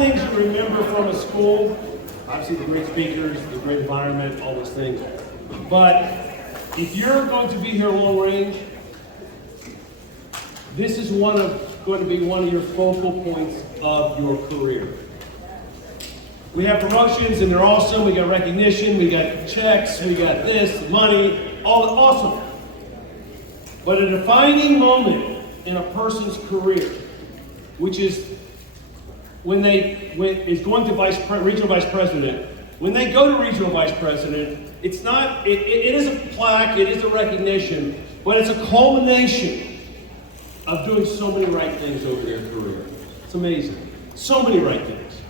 things you remember from a school. Obviously the great speakers, the great environment, all those things. But if you're going to be here long range, this is going to be one of your focal points of your career. We have promotions and they're awesome. We got recognition, we got checks, we got this, money, all awesome. But a defining moment in a person's career, which is when is going to regional vice president. When they go to regional vice president, it's not. It is a plaque. It is a recognition, but it's a culmination of doing so many right things over their career. It's amazing. So many right things.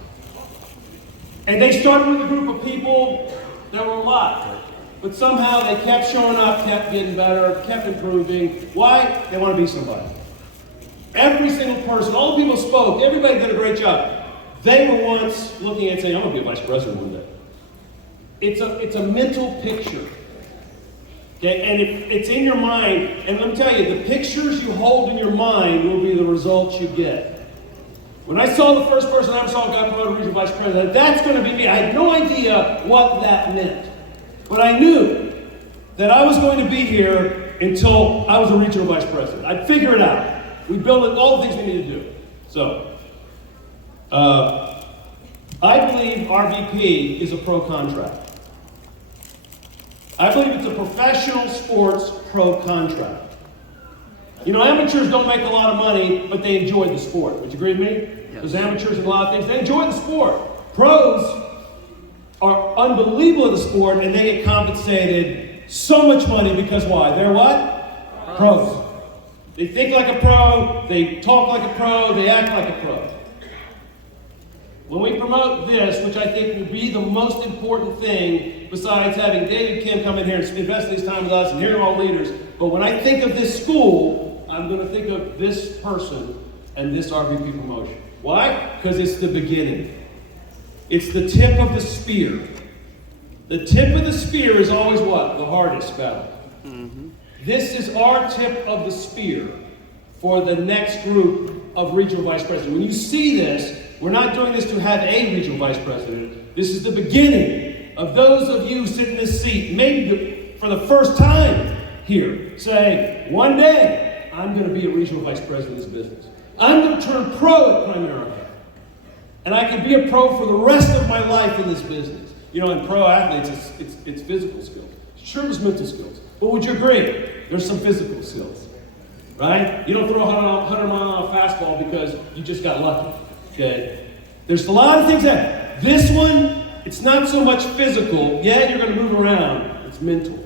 And they started with a group of people that were a lot, but somehow they kept showing up, kept getting better, kept improving. Why? They want to be somebody. Every single person, all the people spoke, everybody did a great job. They were once looking at saying, I'm going to be a vice president one day. It's a mental picture. Okay, and it's in your mind, and let me tell you, the pictures you hold in your mind will be the results you get. When I saw the first person I ever saw got promoted to regional vice president, that's going to be me. I had no idea what that meant. But I knew that I was going to be here until I was a regional vice president. I'd figure it out. We built all the things we need to do. So, I believe RVP is a pro contract. I believe it's a professional sports pro contract. You know, amateurs don't make a lot of money, but they enjoy the sport. Would you agree with me? Yes. Because amateurs and a lot of things, they enjoy the sport. Pros are unbelievable at the sport, and they get compensated so much money because why? They're what? Pros. They think like a pro, they talk like a pro, they act like a pro. When we promote this, which I think would be the most important thing, besides having David Kim come in here and invest this time with us and hearing all leaders, but when I think of this school, I'm going to think of this person and this RVP promotion. Why? Because it's the beginning. It's the tip of the spear. The tip of the spear is always what? The hardest battle. Mm-hmm. This is our tip of the spear for the next group of regional vice presidents. When you see this, we're not doing this to have a regional vice president. This is the beginning of those of you sitting in this seat, maybe for the first time here, saying, one day, I'm going to be a regional vice president of this business. I'm going to turn pro at Primerica. And I can be a pro for the rest of my life in this business. You know, in pro athletes, it's physical skills. Sure, it's mental skills. But would you agree? There's some physical skills, right? You don't throw a 100-mile-an-hour fastball because you just got lucky, okay? There's a lot of things that, this one, it's not so much physical. Yeah, you're going to move around. It's mental.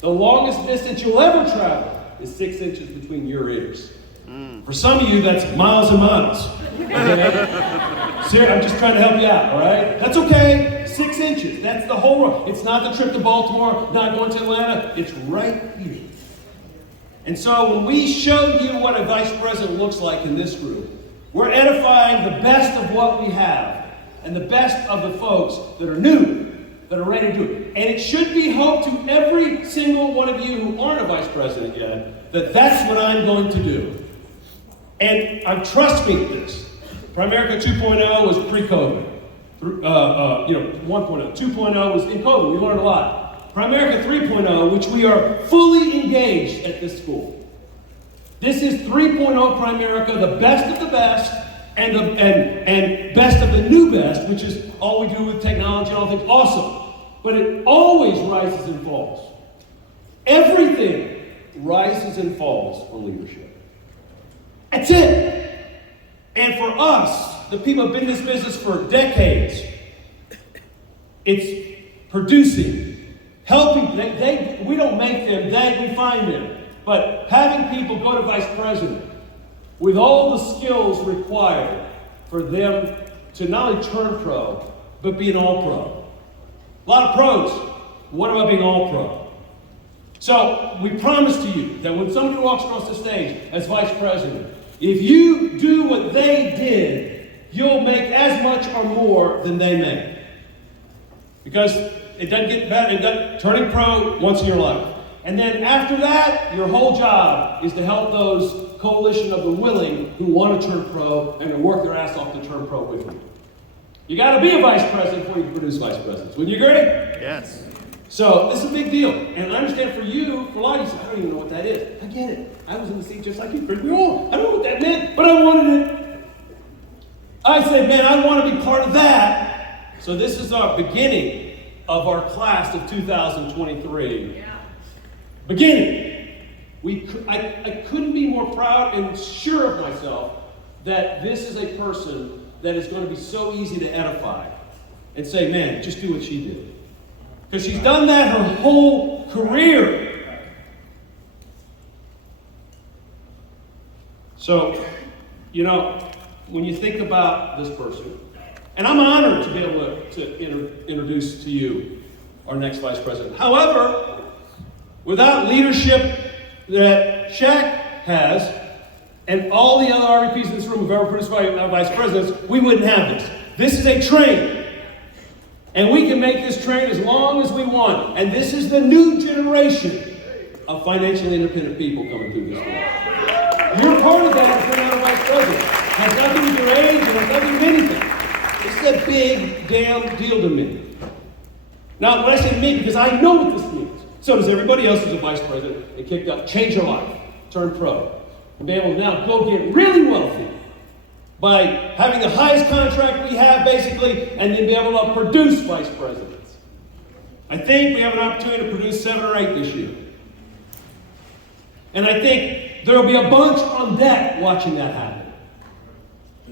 The longest distance you'll ever travel is 6 inches between your ears. For some of you, that's miles and miles. Okay? I'm just trying to help you out, all right? That's okay. 6 inches. That's the whole road. It's not the trip to Baltimore, not going to Atlanta. It's right here. And so when we show you what a vice president looks like in this group, we're edifying the best of what we have and the best of the folks that are new, that are ready to do it. And it should be hope to every single one of you who aren't a vice president yet that that's what I'm going to do. And trust me with this. Primerica 2.0 was pre-COVID. 1.0. 2.0 was in COVID. We learned a lot. Primerica 3.0, which we are fully engaged at this school. This is 3.0 Primerica, the best of the best, and best of the new best, which is all we do with technology and all things. Awesome. But it always rises and falls. Everything rises and falls on leadership. That's it. And for us, the people who have been in this business for decades, it's producing, helping. We don't make them, we find them. But having people go to vice president with all the skills required for them to not only turn pro, but be an all-pro. A lot of pros. What about being all-pro? So we promise to you that when somebody walks across the stage as vice president, if you do what they did, you'll make as much or more than they make. Because it doesn't get better. Turning pro once in your life. And then after that, your whole job is to help those coalition of the willing who want to turn pro and to work their ass off to turn pro with you. You got to be a vice president before you can produce vice presidents. Would you agree? Yes. So this is a big deal. And I understand for you, for a lot of you, say, I don't even know what that is. I get it. I was in the seat just like you. We all, I don't know what that meant, but I wanted it. I said, man, I want to be part of that. So this is our beginning of our class of 2023. Yeah. Beginning. I couldn't be more proud and sure of myself that this is a person that is going to be so easy to edify and say, man, just do what she did. Because she's done that her whole career. So, when you think about this person, and I'm honored to be able to introduce to you our next vice president. However, without leadership that Shaq has, and all the other RVPs in this room have ever produced vice presidents, we wouldn't have this. This is a train. And we can make this train as long as we want. And this is the new generation of financially independent people coming through this world. You're part of that as being a vice president. It has nothing to do with your age, it has nothing to do with anything. It's a big damn deal to me. Now, when I say me, because I know what this means. So does everybody else who's a vice president and kicked up, change your life, turn pro, and be able to now go get really wealthy by having the highest contract we have, basically, and then be able to produce vice presidents. I think we have an opportunity to produce 7 or 8 this year. And I think there will be a bunch on deck watching that happen.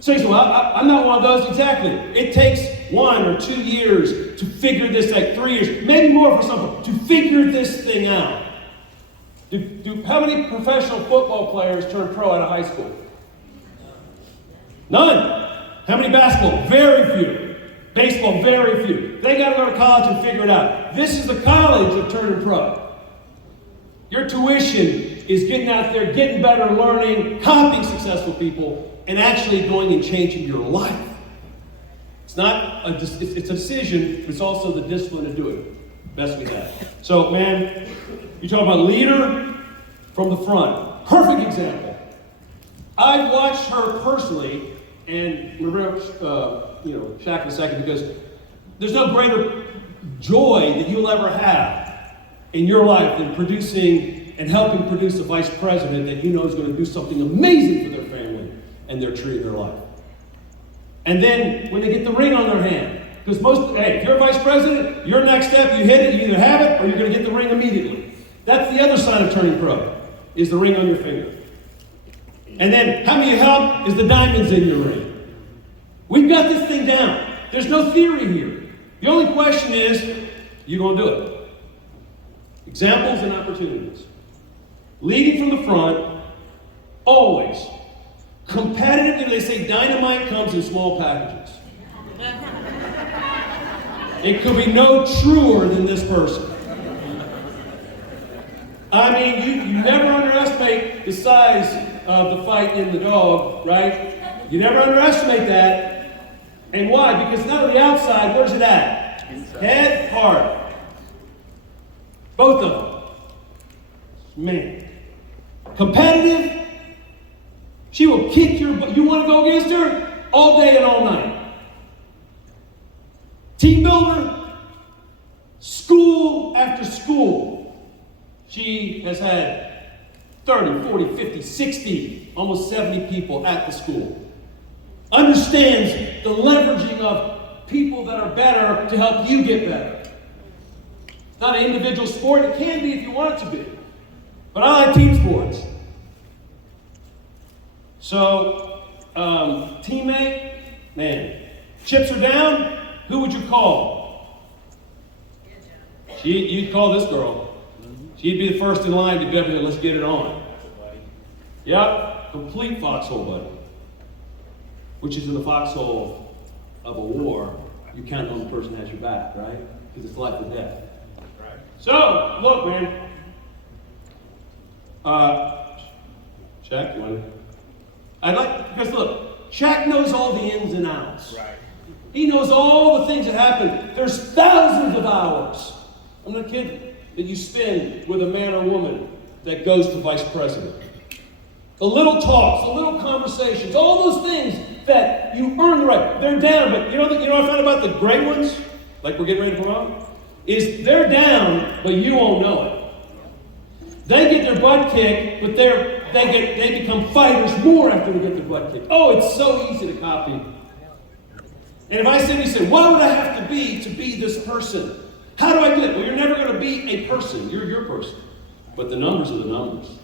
So you say, well, I'm not one of those. Exactly. It takes 1 or 2 years to figure this out, 3 years, maybe more for some, to figure this thing out. How many professional football players turn pro out of high school? None. How many basketball? Very few. Baseball? Very few. They got to go to college and figure it out. This is the college of turning pro. Your tuition is getting out there, getting better, learning, copying successful people, and actually going and changing your life. It's not it's a decision, but it's also the discipline to do it. Best we have. So, man, you talk about leader from the front. Perfect example. I've watched her personally, and remember, Shaq in a second, because there's no greater joy that you'll ever have in your life than producing and helping produce a vice president that you know is going to do something amazing for their family and their tree of their life. And then when they get the ring on their hand, because if you're a vice president, your next step, you hit it, you either have it or you're going to get the ring immediately. That's the other side of turning pro, is the ring on your finger. And then how many help is the diamonds in your ring. We've got this thing down. There's no theory here. The only question is, you going to do it? Examples and opportunities. Leading from the front, always. Competitive, they say dynamite comes in small packages. It could be no truer than this person. I mean, you never underestimate the size of the fight in the dog, right? You never underestimate that. And why? Because not on the outside, where's it at? Inside. Head, heart. Both of them. Man. Competitive. She will kick your butt. You want to go against her? All day and all night. Team builder. School after school. She has had 30, 40, 50, 60, almost 70 people at the school. Understands the leveraging of people that are better to help you get better. It's not an individual sport. It can be if you want it to be. But I like team sports. So, teammate, man, chips are down, who would you call? You'd call this girl. She'd be the first in line to be able to, let's get it on. Yep, complete foxhole buddy. Which is in the foxhole of a war, you count on the person that has your back, right? Because it's life or death. Right. So, look, man. Shaq, you want to? Because look, Shaq knows all the ins and outs. Right. He knows all the things that happen. There's thousands of hours, I'm not kidding, that you spend with a man or woman that goes to vice president. The little talks, the little conversations, all those things that you earn the right. They're down, but you know what I found about the great ones, like we're getting ready to promote, is they're down, but you won't know it. They get their butt kicked, but they become fighters more after they get their butt kicked. Oh, it's so easy to copy. And if I sit and say, what would I have to be this person? How do I do it? Well, you're never going to be a person. You're your person. But the numbers are the numbers.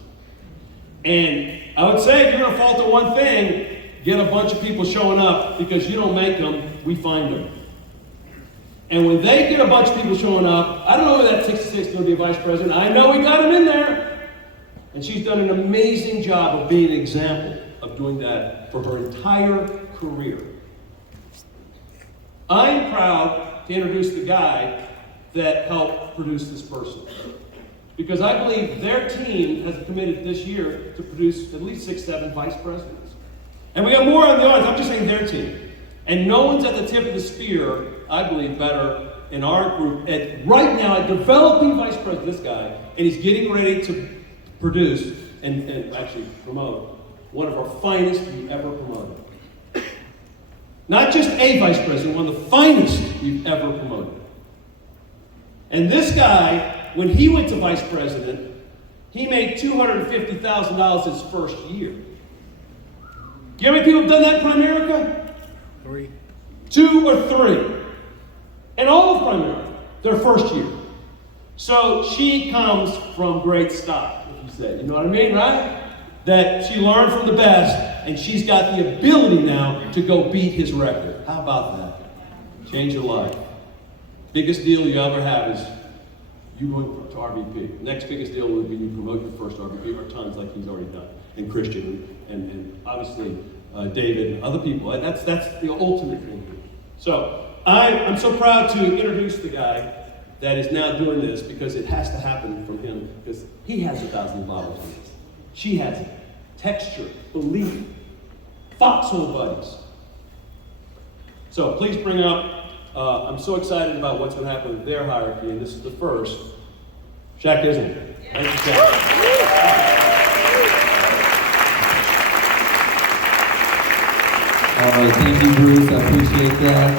And I would say if you're going to falter one thing, get a bunch of people showing up, because you don't make them, we find them. And when they get a bunch of people showing up, I don't know whether that 66 is going to be a vice president. I know we got him in there. And she's done an amazing job of being an example of doing that for her entire career. I'm proud to introduce the guy that helped produce this person. Because I believe their team has committed this year to produce at least 6, 7 vice presidents. And we got more on the audience. I'm just saying their team. And no one's at the tip of the spear, I believe, better in our group right now at developing vice president, this guy, and he's getting ready to produce and actually promote one of our finest we've ever promoted. Not just a vice president, one of the finest we've ever promoted. And this guy, when he went to vice president, he made $250,000 his first year. Do you know how many people have done that in Primerica? 3. 2 or 3. And all of Primerica, their first year. So she comes from great stock, if you say. You know what I mean, right? That she learned from the best, and she's got the ability now to go beat his record. How about that? Change your life. Biggest deal you ever have is you going to RVP. Next biggest deal would be you promote your first RVP, or tons like he's already done. And Christian, and obviously David, and other people. That's the ultimate thing. So I'm so proud to introduce the guy that is now doing this, because it has to happen from him, because he has 1,000 bottles on this. She has it. Texture, belief, foxhole buddies. So please bring up, I'm so excited about what's going to happen with their hierarchy, and this is the first. Shaq Isn't. Thank you, Shaq. Thank you, Bruce. I appreciate that.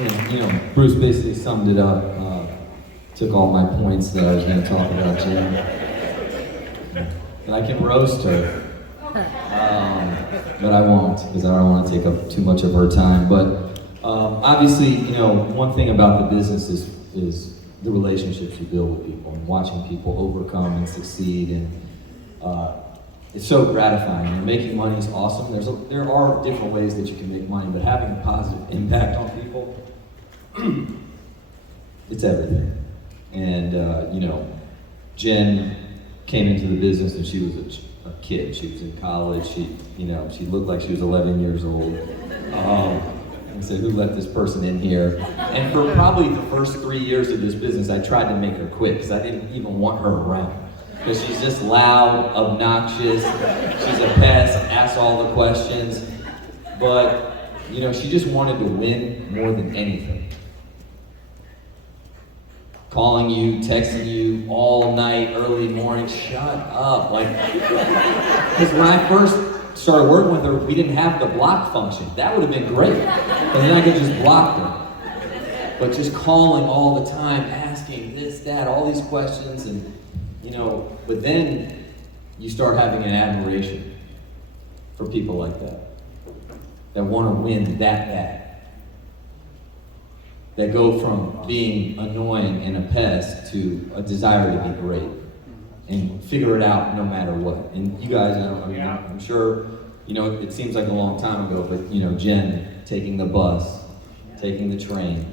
And, Bruce basically summed it up. Took all my points that I was going to talk about, Jen. And I can roast her, but I won't, because I don't want to take up too much of her time. But obviously, one thing about the business is the relationships you build with people, and watching people overcome and succeed, and it's so gratifying. And making money is awesome. There are different ways that you can make money, but having a positive impact on people, it's everything. And Jen came into the business and she was a kid. She was in college. She looked like she was 11 years old. And said, who let this person in here? And for probably the first 3 years of this business, I tried to make her quit, because I didn't even want her around. Because she's just loud, obnoxious, she's a pest, asks all the questions. But, she just wanted to win more than anything. Calling you, texting you all night, early morning, shut up. Because when I first started working with her, we didn't have the block function. That would have been great, because then I could just block her. But just calling all the time, asking this, that, all these questions, and but then you start having an admiration for people like that want to win that bad. That go from being annoying and a pest to a desire to be great and figure it out no matter what. And you guys, I'm sure, it seems like a long time ago, but Jen taking the bus, taking the train,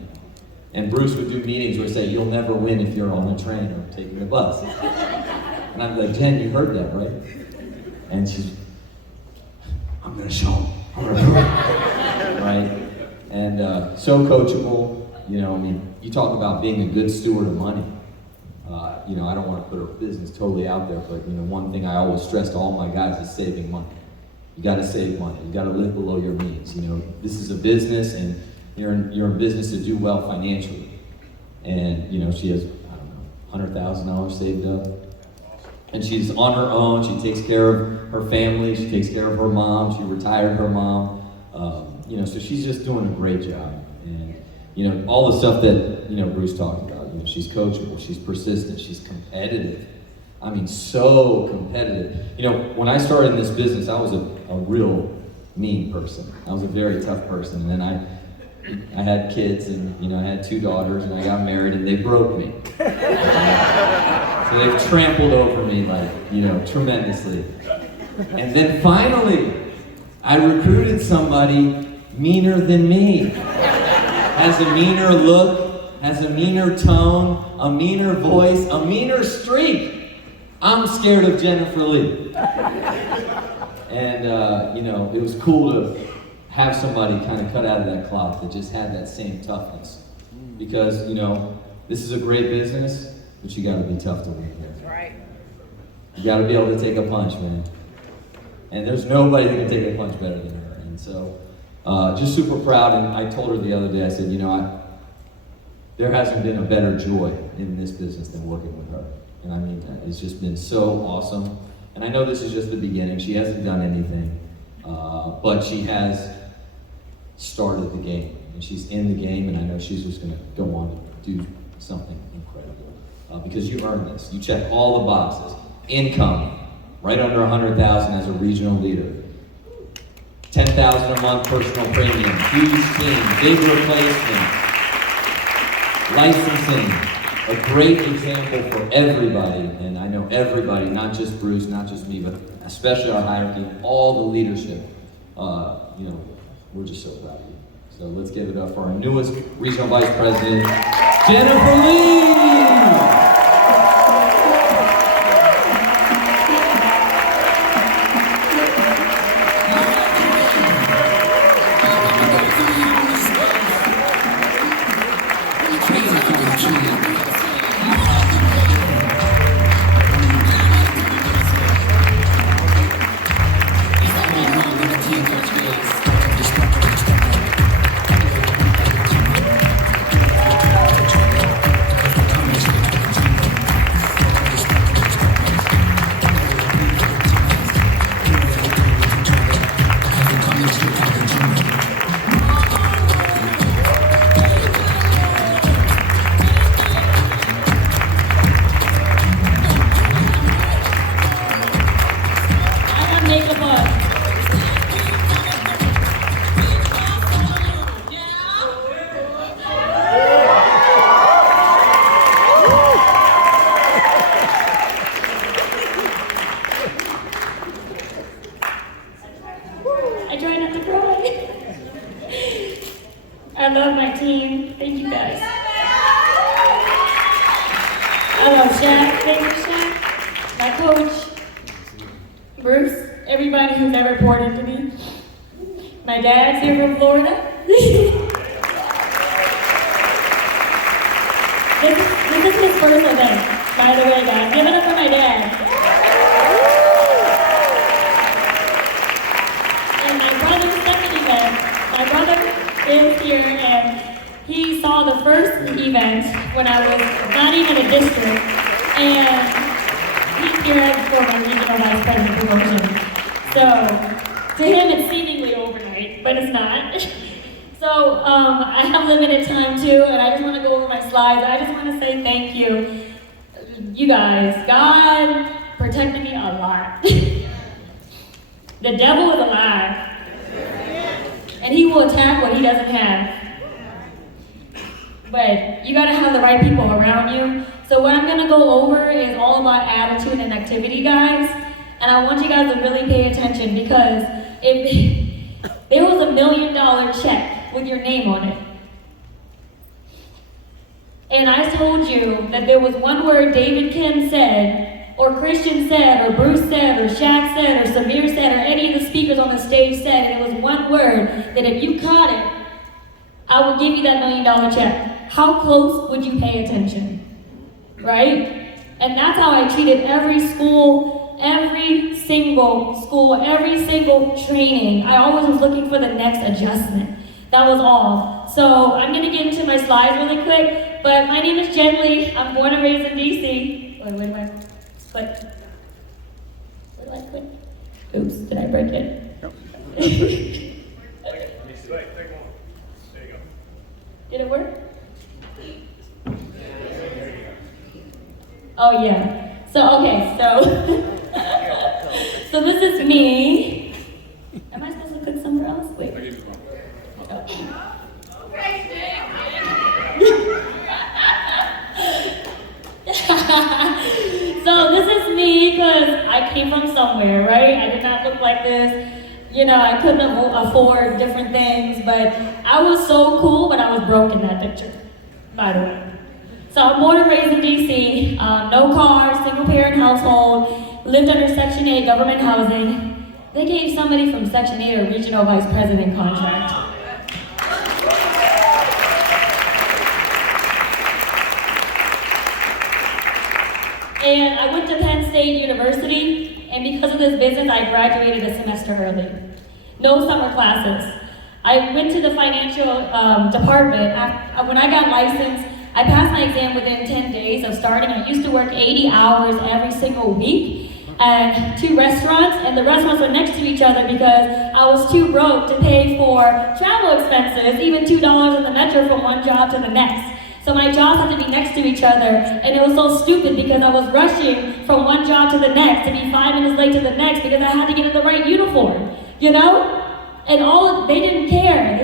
and Bruce would do meetings where he said, "You'll never win if you're on the train or taking the bus." And I'm like, "Jen, you heard that, right?" And she's, "I'm gonna show him. I'm gonna prove it." Right? And so coachable. You talk about being a good steward of money. I don't want to put our business totally out there, but one thing I always stress to all my guys is saving money. You got to save money. You got to live below your means. This is a business, and you're in business to do well financially. And she has, $100,000 saved up. And she's on her own. She takes care of her family. She takes care of her mom. She retired her mom. So she's just doing a great job. And, all the stuff that, Bruce talked about. She's coachable. She's persistent. She's competitive. I mean, so competitive. When I started in this business, I was a real mean person. I was a very tough person. And then I had kids, and, I had 2 daughters, and I got married, and they broke me. So they've trampled over me, tremendously. And then finally, I recruited somebody meaner than me. Has a meaner look, has a meaner tone, a meaner voice, a meaner streak. I'm scared of Jennifer Lee. And, it was cool to have somebody kind of cut out of that cloth that just had that same toughness. Because, this is a great business, but you gotta be tough to win here. That's right. You gotta be able to take a punch, man. And there's nobody that can take a punch better than her. And so, just super proud. And I told her the other day, I said, there hasn't been a better joy in this business than working with her. And I mean that. It's just been so awesome. And I know this is just the beginning. She hasn't done anything, but she has started the game. And she's in the game, and I know she's just gonna go on to do something incredible. Because you earned this. You check all the boxes. Income, right under $100,000 as a regional leader. $10,000 a month personal premium, huge team, big replacement, licensing, a great example for everybody, and I know everybody, not just Bruce, not just me, but especially our hierarchy, all the leadership. We're just so proud of you. So let's give it up for our newest regional vice president, Jennifer Lee! I try not to cry. I love my team. Thank you guys. I love Shaq. Thank you, Shaq. My coach, Bruce, everybody who's ever poured into me. My dad's here from Florida. This is his first event, by the way, guys. Give it up for my dad. And my brother's second event. My brother is here, and he saw the first event when I was not even a district, and he's here for my regional vice president promotion. So, to him it's seemingly overnight, but it's not. So, I have limited time too, and I just want to go over my slides. I just want to say thank you. You guys, God protected me a lot. The devil is alive. And he will attack what he doesn't have. But you gotta have the right people around you. So what I'm gonna go over is all about attitude and activity, guys. And I want you guys to really pay attention, because if there was $1 million check with your name on it, and I told you that there was one word David Kim said, or Christian said, or Bruce said, or Shaq said, or Samir said, or any of the speakers on the stage said, and it was one word, that if you caught it, I will give you that $1 million check. How close would you pay attention? Right? And that's how I treated every school, every single school, every single training. I always was looking for the next adjustment. That was all. So I'm gonna get into my slides really quick, but my name is Jen Lee. I'm born and raised in DC. Wait, like quick. Oops, did I break it? Did it work? Oh yeah. So okay, so this is me. Am I supposed to put somewhere else? Wait. So this is me because I came from somewhere, right? I did not look like this. You know, I couldn't afford different things, but I was so cool, but I was broke in that picture, by the way. So I'm born and raised in DC, no car, single parent household, lived under Section 8 government housing. They gave somebody from Section 8 a regional vice president contract. And I went to Penn State University, and because of this business, I graduated a semester early. No summer classes. I went to the financial department. When I got licensed, I passed my exam within 10 days of starting. I used to work 80 hours every single week at 2 restaurants, and the restaurants were next to each other because I was too broke to pay for travel expenses, even $2 in the metro from one job to the next. So my jobs had to be next to each other, and it was so stupid because I was rushing from one job to the next to be 5 minutes late to the next because I had to get in the right uniform, you know? And they didn't care.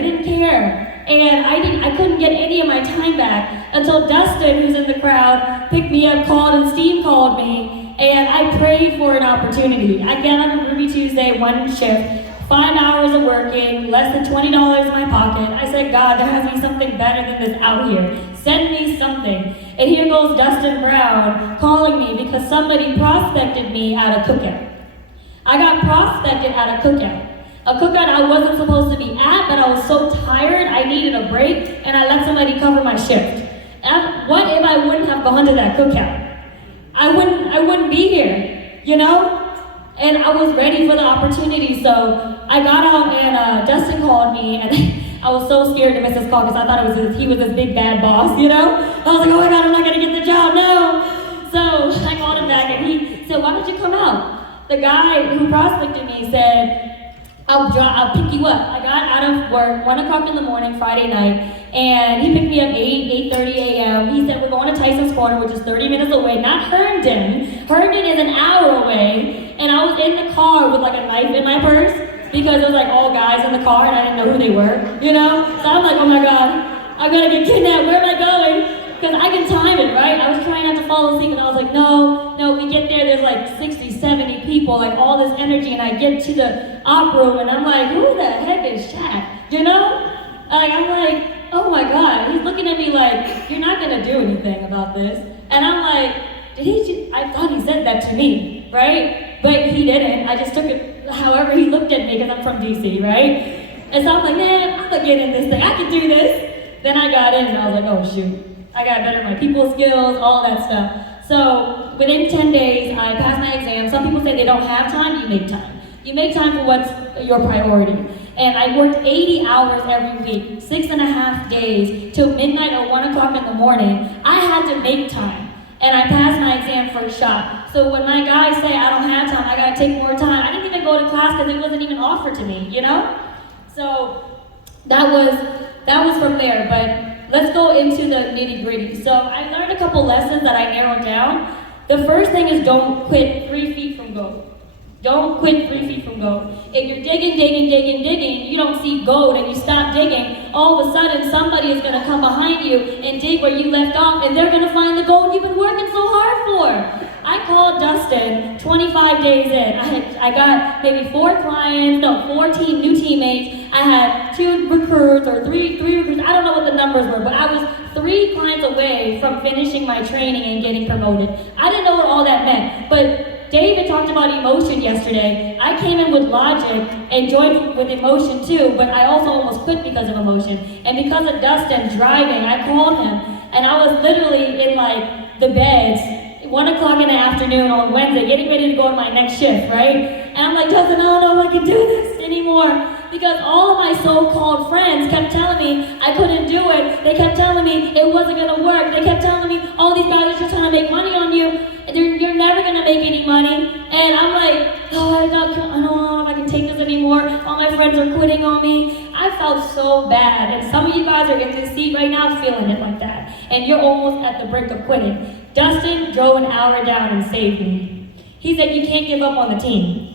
And I couldn't get any of my time back until Dustin, who's in the crowd, picked me up, called, and Steve called me, and I prayed for an opportunity. I got on a Ruby Tuesday, one shift, 5 hours of working, less than $20 in my pocket. I said, God, there has to be something better than this out here. Send me something. And here goes Dustin Brown calling me because somebody prospected me at a cookout. I got prospected at a cookout. A cookout I wasn't supposed to be at, but I was so tired, I needed a break, and I let somebody cover my shift. And what if I wouldn't have gone to that cookout? I wouldn't be here, you know? And I was ready for the opportunity, so I got out and Dustin called me, and I was so scared to miss his call because I thought he was this big bad boss, you know? I was like, oh my God, I'm not gonna get the job, no! So I called him back and he said, why don't you come out? The guy who prospected me said, I'll pick you up. I got out of work 1 o'clock in the morning, Friday night, and he picked me up 8:30 a.m. He said, we're going to Tyson's Corner, which is 30 minutes away, not Herndon. Herndon is an hour away, and I was in the car with like a knife in my purse because it was like all guys in the car and I didn't know who they were, you know? So I'm like, oh my God, I'm gonna get kidnapped, where am I going? Because I can time it, right? I was trying not to fall asleep, and I was like, no, we get there, there's like 60, 70 people, like all this energy, and I get to the op room, and I'm like, who the heck is Shaq? You know? Like, I'm like, oh my God, he's looking at me like, you're not gonna do anything about this. And I'm like, I thought he said that to me, right? But he didn't, I just took it however he looked at me, because I'm from DC, right? And so I'm like, man, I'm gonna get in this thing, I can do this. Then I got in, and I was like, oh shoot. I got better at my people skills, all that stuff. So within 10 days, I passed my exam. Some people say they don't have time, you make time. You make time for what's your priority. And I worked 80 hours every week, 6.5 days, till midnight or 1 o'clock in the morning. I had to make time. And I passed my exam first shot. So when my guys say I don't have time, I gotta take more time. I didn't even go to class because it wasn't even offered to me, you know? So that was from there, but let's go into the nitty-gritty. So I learned a couple lessons that I narrowed down. The first thing is don't quit 3 feet from gold. Don't quit 3 feet from gold. If you're digging, you don't see gold and you stop digging, all of a sudden somebody is gonna come behind you and dig where you left off, and they're gonna find the gold you've been working so hard for. I called Dustin 25 days in. I got maybe 4 new teammates. I had 2 recruits or three recruits. I don't know what the numbers were, but I was 3 clients away from finishing my training and getting promoted. I didn't know what all that meant, but David talked about emotion yesterday. I came in with logic and joined with emotion too, but I also almost quit because of emotion. And because of Dustin driving, I called him, and I was literally in like the beds 1 o'clock in the afternoon on Wednesday, getting ready to go to my next shift, right? And I'm like, Dustin, I don't know if I can do this anymore. Because all of my so-called friends kept telling me I couldn't do it. They kept telling me it wasn't gonna work. They kept telling me, all these guys are just trying to make money on you. You're never gonna make any money. And I'm like, oh, I don't know if I can take this anymore. All my friends are quitting on me. I felt so bad. And some of you guys are in this seat right now feeling it like that. And you're almost at the brink of quitting. Dustin drove an hour down and saved me. He said, you can't give up on the team.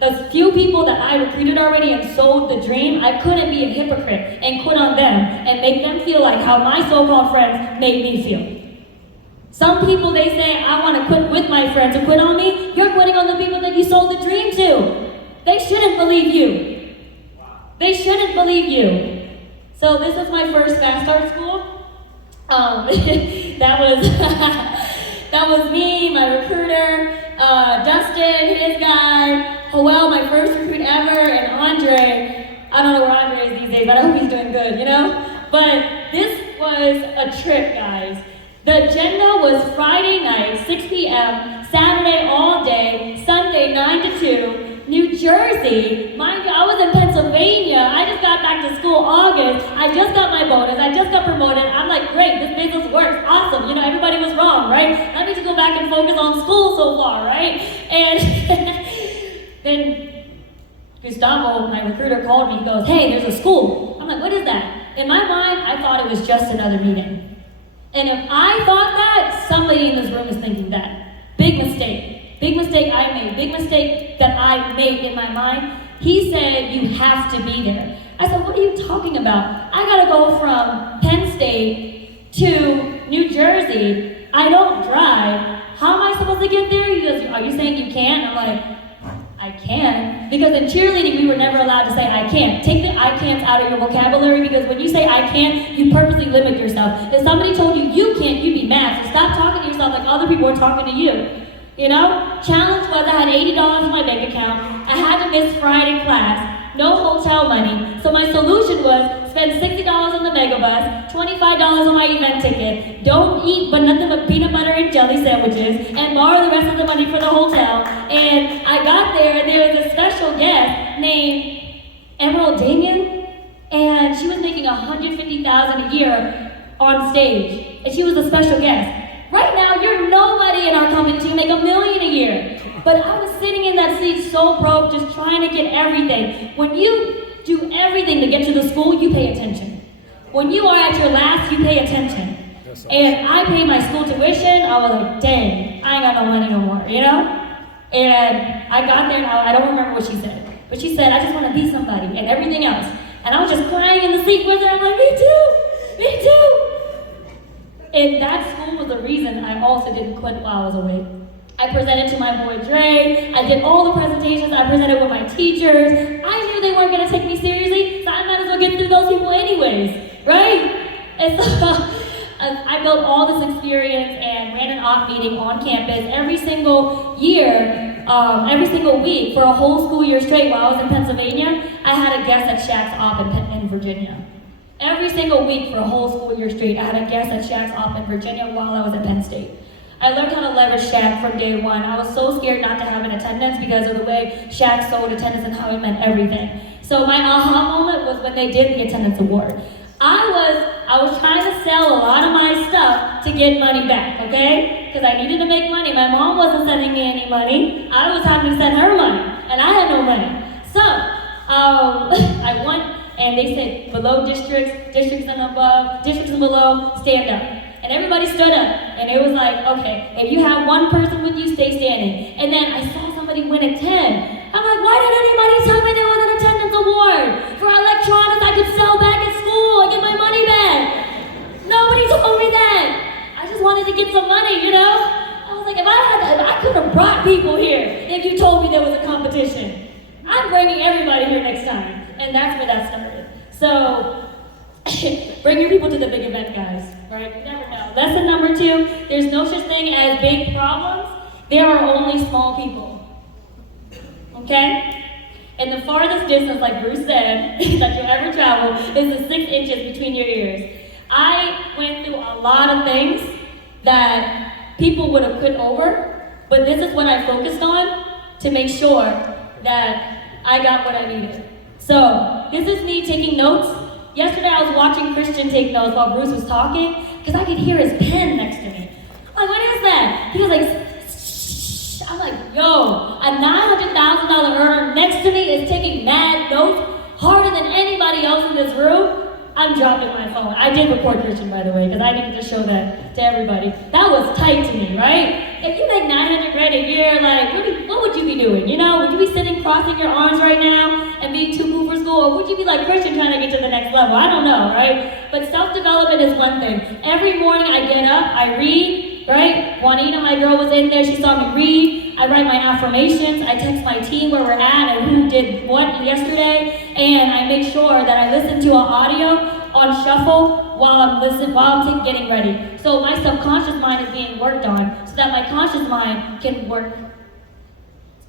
The few people that I recruited already and sold the dream, I couldn't be a hypocrite and quit on them and make them feel like how my so-called friends made me feel. Some people, they say, I want to quit with my friends and quit on me. You're quitting on the people that you sold the dream to. They shouldn't believe you. They shouldn't believe you. So this is my first fast start school. That was me, my recruiter, Dustin, his guy, Joel, my first recruit ever, and Andre. I don't know where Andre is these days, but I hope he's doing good, you know? But this was a trip, guys. The agenda was Friday night, 6 p.m., Saturday all day, Sunday 9 to 2, New Jersey. Mind you, I was in Pennsylvania. I just got back to school August. I just got my bonus. I just got promoted. I'm like, great, this business works. Awesome. You know, everybody was wrong, right? I need to go back and focus on school so far, right? And then Gustavo, my recruiter, called me. He goes, hey, there's a school. I'm like, what is that? In my mind, I thought it was just another meeting. And if I thought that, somebody in this room is thinking that. Big mistake. Big mistake I made. Big mistake that I made in my mind. He said, you have to be there. I said, what are you talking about? I gotta go from Penn State to New Jersey. I don't drive. How am I supposed to get there? He goes, are you saying you can't? I'm like, I can. Because in cheerleading, we were never allowed to say I can't. Take the I can'ts out of your vocabulary, because when you say I can't, you purposely limit yourself. If somebody told you you can't, you'd be mad. So stop talking to yourself like other people are talking to you. You know? Challenge was I had $80 in my bank account. I had to miss Friday class. No hotel money. So my solution was spend $60 on the megabus, $25 on my event ticket, don't eat but nothing but peanut butter and jelly sandwiches, and borrow the rest of the money for the hotel. And I got there, and there was a special guest named Emerald Damien, and she was making $150,000 a year on stage, and she was a special guest. Right now, you're nobody in our company to make $1 million a year. But I was sitting in that seat so broke, just trying to get everything. When you do everything to get to the school, you pay attention. When you are at your last, you pay attention. And I paid my school tuition. I was like, dang, I ain't got no money no more, you know? And I got there, and I don't remember what she said. But she said, I just want to be somebody, and everything else. And I was just crying in the seat with her. I'm like, me too. And that school was the reason I also didn't quit while I was away. I presented to my boy Dre. I did all the presentations. I presented with my teachers. I knew they weren't going to take me seriously, so I might as well get through those people anyways, right? And so I built all this experience and ran an op meeting on campus every single year, every single week for a whole school year straight while I was in Pennsylvania. I had a guest at Shaq's op in Virginia. Every single week for a whole school year straight, I had a guest at Shaq's op in Virginia while I was at Penn State. I learned how to leverage Shaq from day one. I was so scared not to have an attendance because of the way Shaq sold attendance and how it meant everything. So my aha moment was when they did the attendance award. I was trying to sell a lot of my stuff to get money back, okay? Because I needed to make money. My mom wasn't sending me any money. I was having to send her money, and I had no money. So I won. And they said, below districts, districts and above, districts and below, stand up. And everybody stood up. And it was like, okay, if you have one person with you, stay standing. And then I saw somebody win at 10. I'm like, why didn't anybody tell me there was an attendance award for electronics I could sell back at school and get my money back? Nobody told me that. I just wanted to get some money, you know? I was like, if I could have brought people here if you told me there was a competition. I'm bringing everybody here next time. And that's where that started. So, bring your people to the big event, guys, right? You never know. Lesson number 2, there's no such thing as big problems. There are only small people. Okay? And the farthest distance, like Bruce said, that you'll ever travel is the 6 inches between your ears. I went through a lot of things that people would have quit over, but this is what I focused on to make sure that I got what I needed. So, this is me taking notes. Yesterday I was watching Christian take notes while Bruce was talking, because I could hear his pen next to me. I'm like, what is that? He was like, shh. I'm like, yo, a $900,000 earner next to me is taking mad notes harder than anybody else in this room. I'm dropping my phone. I did record Christian, by the way, because I needed to show that to everybody. That was tight to me, right? If you make $900 grand a year, like, what would you be doing? You know, would you be sitting crossing your arms right now and being too cool for school, or would you be like Christian trying to get to the next level? I don't know, right? But self-development is one thing. Every morning I get up, I read, right? Juanita, my girl, was in there. She saw me read. I write my affirmations. I text my team where we're at and who did what yesterday. And I make sure that I listen to an audio on shuffle while I'm getting ready. So my subconscious mind is being worked on so that my conscious mind can work.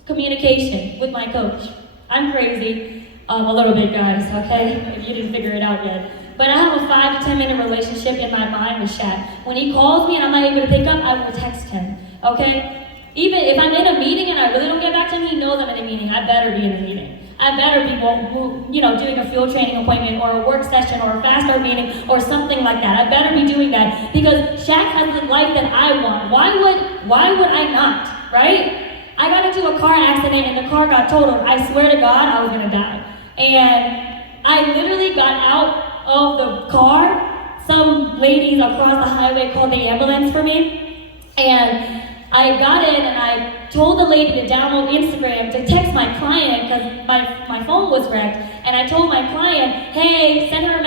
Communication with my coach. I'm crazy. A little bit, guys, okay? If you didn't figure it out yet. But I have a 5 to 10 minute relationship in my mind with Shaq. When he calls me and I'm not able to pick up, I will text him, okay? Even if I'm in a meeting and I really don't get back to him, he knows I'm in a meeting. I better be in a meeting. I better be, doing a field training appointment or a work session or a fast start meeting or something like that. I better be doing that because Shaq has the life that I want. Why would I not, right? I got into a car accident and the car got totaled. I swear to God, I was gonna die. And I literally got out of the car. Some ladies across the highway called the ambulance for me. And I got in and I told the lady to download Instagram to text my client because my phone was wrecked. And I told my client, hey, send my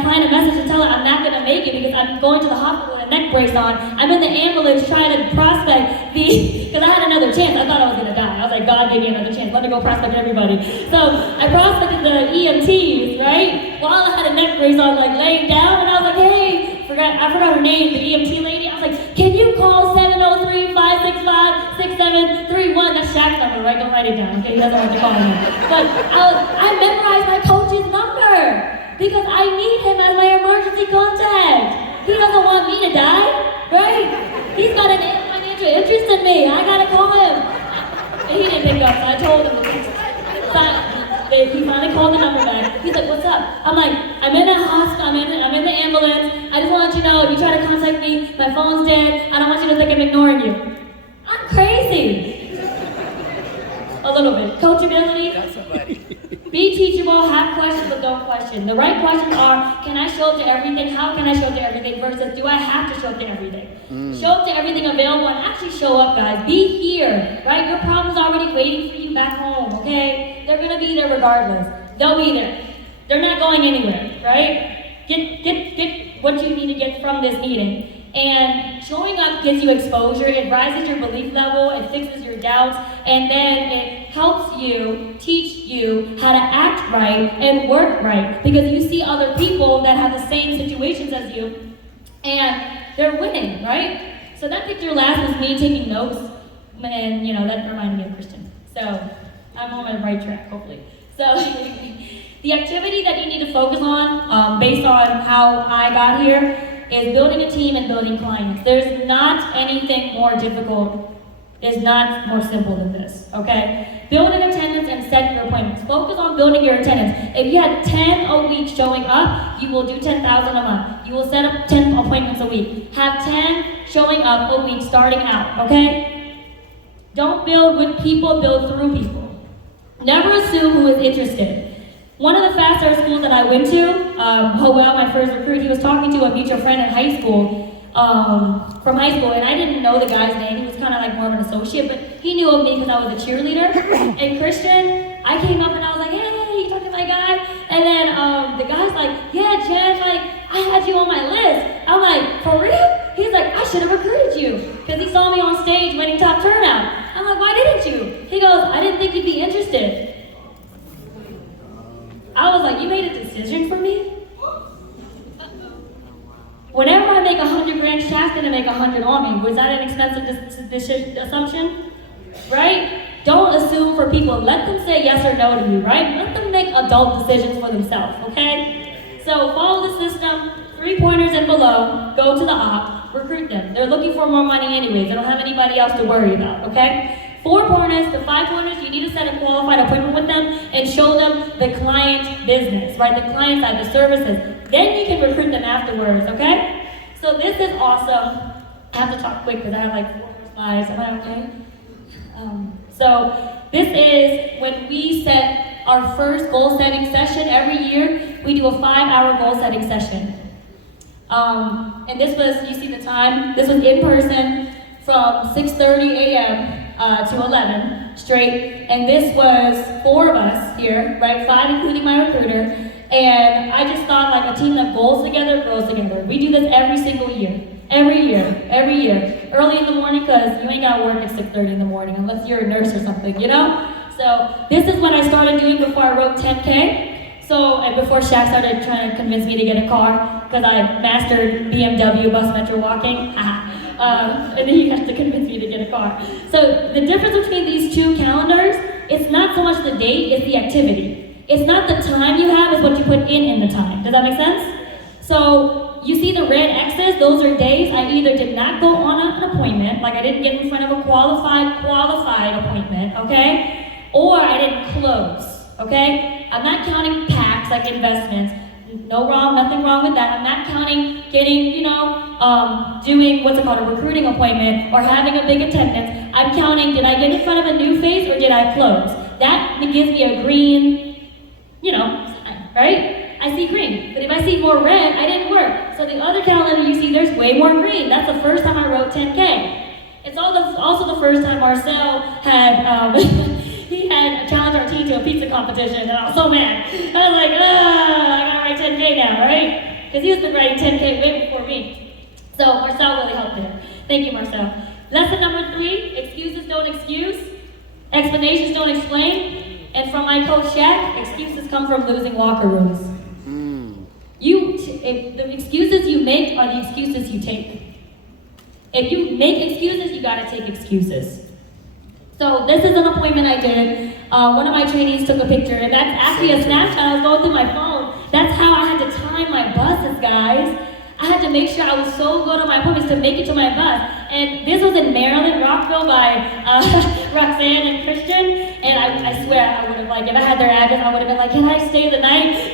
client a message and tell her I'm not gonna make it because I'm going to the hospital with a neck brace on. I'm in the ambulance trying to prospect because I had another chance. I thought I was gonna die. I was like, God gave me another chance. Let me go prospect everybody. So I prospected the EMTs, right? While I had a neck brace on, like laying down, and I was like, hey, I forgot her name, the EMT lady. I was like, can you call 703-565-6731? That's Shaq's number, right? Don't write it down, okay? He doesn't want to call him. But I memorized my coach's number because I need him as my emergency contact. He doesn't want me to die, right? He's got an financial interest in me. I gotta call him. And he didn't pick up, so I told him. He finally called the number back. He's like, what's up? I'm like, I'm in the hospital, I'm in the ambulance. I just want to let you know, if you try to contact me, my phone's dead. I don't want you to think I'm ignoring you. I'm crazy. A little bit. Coachability. Got somebody. Be teachable, have questions, but don't question. The right questions are, can I show up to everything? How can I show up to everything? Versus, do I have to show up to everything? Show up to everything available and actually show up, guys. Be here, right? Your problem's already waiting for you back home, okay? They're gonna be there regardless. They'll be there. They're not going anywhere, right? Get what you need to get from this meeting. And showing up gives you exposure, it rises your belief level, it fixes your doubts, and then it helps you, teach you how to act right and work right. Because you see other people that have the same situations as you, and they're winning, right? So that picture last was me taking notes, and that reminded me of Christian. So I'm on the right track, hopefully. So the activity that you need to focus on, based on how I got here, is building a team and building clients. There's not anything more difficult, it's not more simple than this, okay? Building attendance and set your appointments. Focus on building your attendance. If you had 10 a week showing up, you will do 10,000 a month. You will set up 10 appointments a week. Have 10 showing up a week starting out, okay? Don't build with people, build through people. Never assume who is interested. One of the fast start schools that I went to, Howell, my first recruit, he was talking to a mutual friend in high school, from high school, and I didn't know the guy's name. He was kind of like more of an associate, but he knew of me because I was a cheerleader. And Christian, I came up and I was like, hey, you talking to my guy? And then the guy's like, yeah, Jen, I had you on my list. I'm like, for real? He's like, I should have recruited you. Because he saw me on stage winning top turnout. I'm like, why didn't you? He goes, I didn't think you'd be interested. I was like, you made a decision for me? Whenever I make 100 grand, Shaq's gonna make 100 on me. Was that an expensive assumption? Right? Don't assume for people. Let them say yes or no to you, right? Let them make adult decisions for themselves, okay? So follow the system, 3 pointers and below, go to the op, recruit them. They're looking for more money anyways. They don't have anybody else to worry about, okay? 4 pointers to 5 pointers, you need to set a qualified appointment with them and show them the client business, right? The client side, the services. Then you can recruit them afterwards, okay? So this is awesome. I have to talk quick because I have like 4 more slides. Am I okay? So this is when we set our first goal setting session every year. We do a 5-hour goal setting session. And this was, you see the time, this was in person from 6:30 a.m. To 11 straight. And this was 4 of us here, right? 5 including my recruiter. And I just thought like a team that goals together grows together. We do this every single year. Every year. Early in the morning, because you ain't got to work at 6:30 in the morning unless you're a nurse or something, you know? So this is what I started doing before I wrote 10K. So, and before Shaq started trying to convince me to get a car, because I mastered BMW bus metro walking. And then he had to convince me to get a car. So the difference between these two calendars, it's not so much the date, it's the activity. It's not the time you have, it's what you put in the time. Does that make sense? So you see the red X's, those are days I either did not go on an appointment, like I didn't get in front of a qualified appointment, okay? Or I didn't close, okay? I'm not counting packs like investments. Nothing wrong with that. I'm not counting getting, doing what's it called, a recruiting appointment or having a big attendance. I'm counting, did I get in front of a new face or did I close? That gives me a green, sign, right? I see green. But if I see more red, I didn't work. So the other calendar you see, there's way more green. That's the first time I wrote 10K. It's also the first time Marcel had, he had challenged our team to a pizza competition, and I was so mad. I was like, I gotta write 10K now, right? Because he's been writing 10K way before me. So Marcel really helped there. Thank you, Marcel. Lesson number 3, excuses don't excuse, explanations don't explain, and from my coach Shaq, excuses come from losing locker rooms. If the excuses you make are the excuses you take. If you make excuses, you gotta take excuses. So this is an appointment I did. One of my trainees took a picture, and that's actually a snapshot. I was going through my phone. That's how I had to time my buses, guys. I had to make sure I was so good on my appointments to make it to my bus. And this was in Maryland, Rockville, by Roxanne and Christian. And I swear I would have, if I had their address, I would have been like, can I stay the night,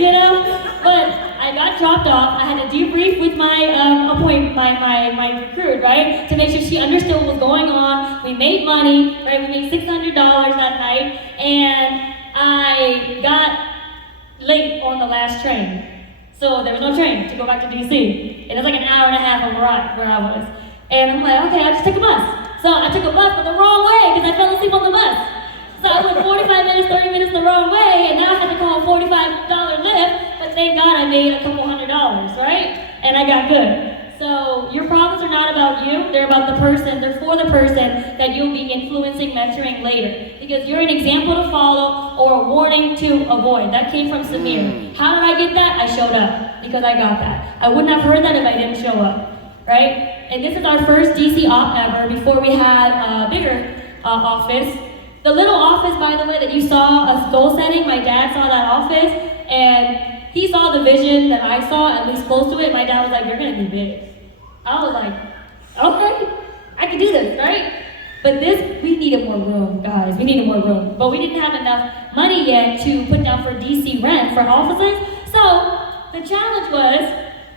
But I got dropped off. I had to debrief with my my recruit, right? To make sure she understood what was going on. We made money, right? We made $600 that night. And I got late on the last train. So there was no train to go back to DC. And it was like an hour and a half of where I was. And I'm like, okay, I'll just take a bus. So I took a bus, but the wrong way, because I fell asleep on the bus. So I went 45 minutes, 30 minutes the wrong way, and now I had to call a $45 lift, but thank God I made a couple $100, right? And I got good. So your problems are not about you, they're about the person, they're for the person that you'll be influencing, mentoring later. Because you're an example to follow or a warning to avoid. That came from Samir. How did I get that? I showed up, because I got that. I wouldn't have heard that if I didn't show up, right? And this is our first DC op ever, before we had a bigger office. The little office, by the way, that you saw us goal setting, my dad saw that office, and he saw the vision that I saw, at least close to it. My dad was like, you're gonna be big. I was like, okay, I can do this, right? But we needed more room, guys. We needed more room. But we didn't have enough money yet to put down for DC rent for offices. So the challenge was,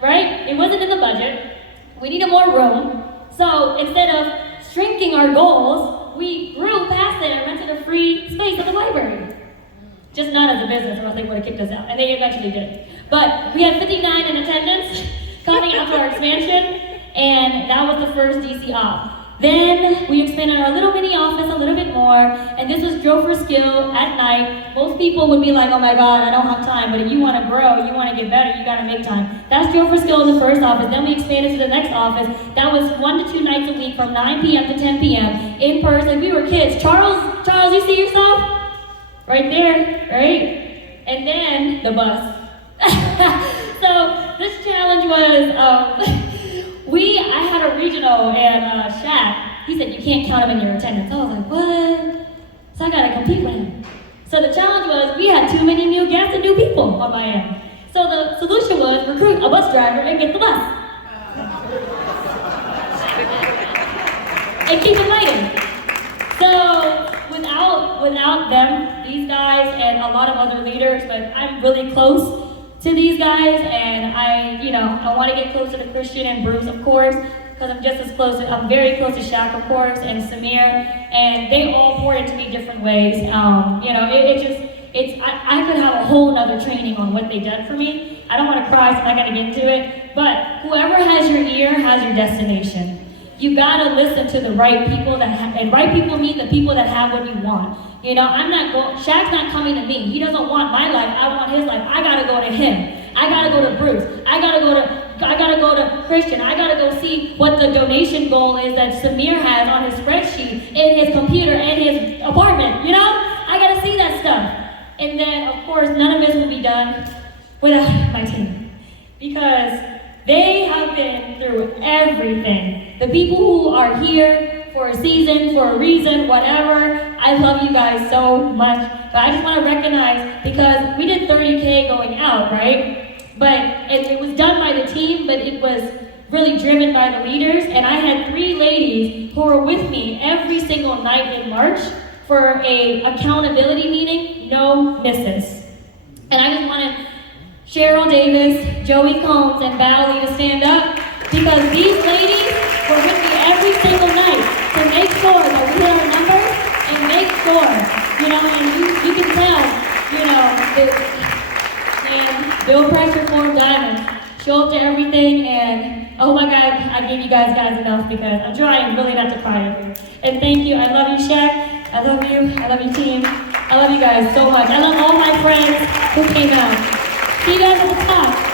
right, it wasn't in the budget. We needed more room. So instead of shrinking our goals, we grew past it and rented a free space at the library. Just not as a business, or else they would have kicked us out. And they eventually did. But we had 59 in attendance coming out to our expansion. And that was the first DC op. Then we expanded our little mini office a little bit more, and this was Drill for Skill at night. Most people would be like, oh my God, I don't have time, but if you want to grow, you want to get better, you got to make time. That's Drill for Skill in the first office. Then we expanded to the next office. That was 1 to 2 nights a week from 9 p.m. to 10 p.m. in person. We were kids. Charles, you see yourself? Right there, right? And then the bus. So this challenge was, I had a regional, and Shaq, he said, you can't count him in your attendance. I was like, what? So I gotta compete with him. So the challenge was, we had too many new guests and new people on my end. So the solution was, recruit a bus driver and get the bus. And keep inviting. So without them, these guys, and a lot of other leaders, but I'm really close to these guys, and I want to get closer to Christian and Bruce, of course, because I'm just as close. I'm very close to Shaq, of course, and Samir, and they all pour into me different ways. You know, I could have a whole nother training on what they've done for me. I don't want to cry, so I'm not gonna get into it. But whoever has your ear has your destination. You gotta listen to the right people and right people mean the people that have what you want. You know, Shaq's not coming to me. He doesn't want my life, I want his life. I gotta go to him. I gotta go to Bruce. I gotta go to Christian. I gotta go see what the donation goal is that Samir has on his spreadsheet, in his computer, in his apartment, you know? I gotta see that stuff. And then, of course, none of this will be done without my team. Because they have been through everything. The people who are here for a season, for a reason, whatever, I love you guys so much. But I just want to recognize, because we did 30K going out, right? But it was done by the team, but it was really driven by the leaders. And I had 3 ladies who were with me every single night in March for a accountability meeting, no misses. And I just wanted Cheryl Davis, Joey Combs, and Bally to stand up, because these ladies were with me every single night to make sure that we hit our numbers and make sure, you know, and you can tell, you know, and Bill Pressure formed Diamond, show up to everything, and oh my God, I gave you guys enough, because I'm trying really not to cry over here. And thank you, I love you, Shaq. I love you team. I love you guys so much. I love all my friends who came out. See you guys at the top.